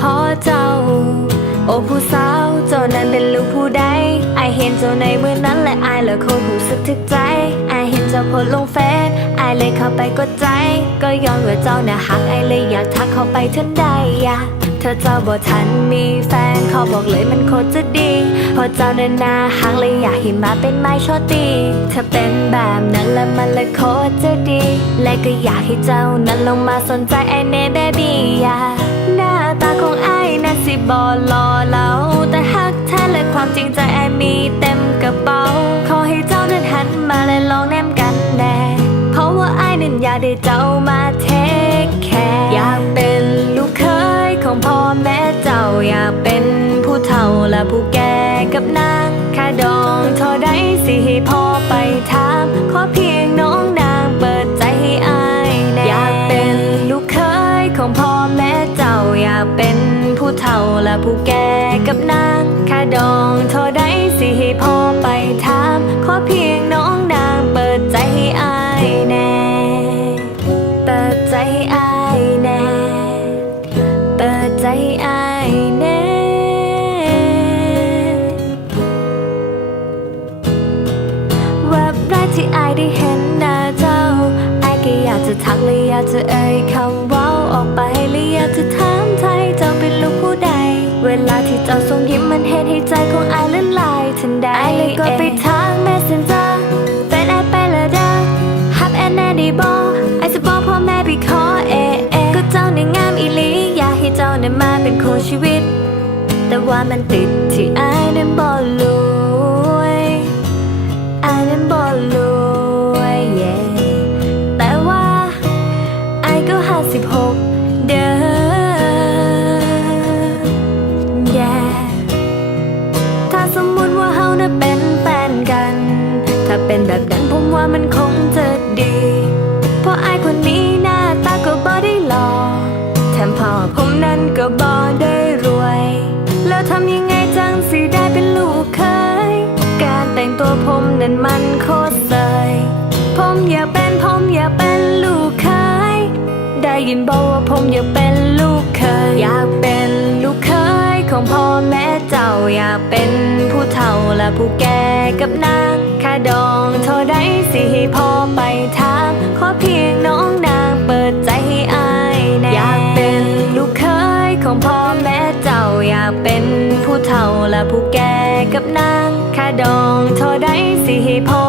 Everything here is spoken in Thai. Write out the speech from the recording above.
พ่อเจ้า โอ้ผู้สาวเจ้านั้นเป็นลูกผู้ใดไอเห็นเจ้าในเมื่อนั้นและไอายละคนรู้สึกถึกใจไอเห็นเจ้าโพสลงเฟซไอเลยเข้าไปกดใจ ก็ย้อนว่าเจ้าน่ะหักไอเลยอยากทักเข้าไปทันใดอยากเธอเจ้าบ่ทันมีแฟนเขาบอกเลยมันโคตรจะดีพอเจ้านั้นนาหักเลยอยากให้มาเป็นไม้โชตีเธอเป็นแบบนั้นแล้วมันเลยโคตรจะดี และก็อยากให้เจ้านั้นลงมาสนใจไอเน่เบบี้อยาหน้า ตาของไอนั้นสิบอลอเหลาแต่หักแท้และความจริงใจไอมีเต็มกระเป๋า ขอให้เจ้านั้นหันมาและลองแนมกันแน่เพราะว่าไอนั้นอยากได้เจ้ามาเทคแคร์อยากเป็นลูกเคยของพ่อแม่เจ้าอยากเป็นผู้เฒ่าและผู้แก่กับนางค่าดองเท่าใดสิให้พ่อไปถามขอพี่ เป็นผู้เฒ่าและผู้แก่กับนางค่าดองเท่าใดสิให้พ่อไปถาม ขอเพียงน้องนางเปิดใจให้อายแน่ เปิดใจให้อายแน่ เปิดใจให้อายแน่แวบแรกที่อายได้เห็น ทักเลยอยากจะเอ่ยคำว้าออกไปเลยอยากจะถามไทยเจ้าเป็นลูกผู้ใด เวลาที่เจ้าส่งยิ้มมันเห็นให้ใจของอายละลายทันใดอเลยก็ไปทาง messenger เป็นไอายไปละเด้อฮับแอนแน่ดีบอไอจะบอกพ่อแม่ไปขอเอเอก็เจ้าในยงามอีลีอยากให้เจ้าเนี่ยมาเป็นคู่ชีวิต แต่ว่ามันติดที่อายนั้นบ่รวยอายนั้นบ่ร นั้นมันโคตรเสผมอยากเป็นผมอยากเป็นลูกเคยได้ยินบอกว่าผมอยากเป็นลูกเคยอยากเป็นลูกเคยของพ่อแม่เจ้าอยากเป็นผู้เฒ่าและผู้แก่กับนางค่าดองเท่าใดสิให้พ่อไปถามขอเพียงน้องนางเปิดใจให้อายแน่อยากเป็นลูกเคยของพ่อแม่เจ้าาอยากเป็นผู้เฒ่าและผู้แก่กับนางค่าดองเท่าใดสิให้พอ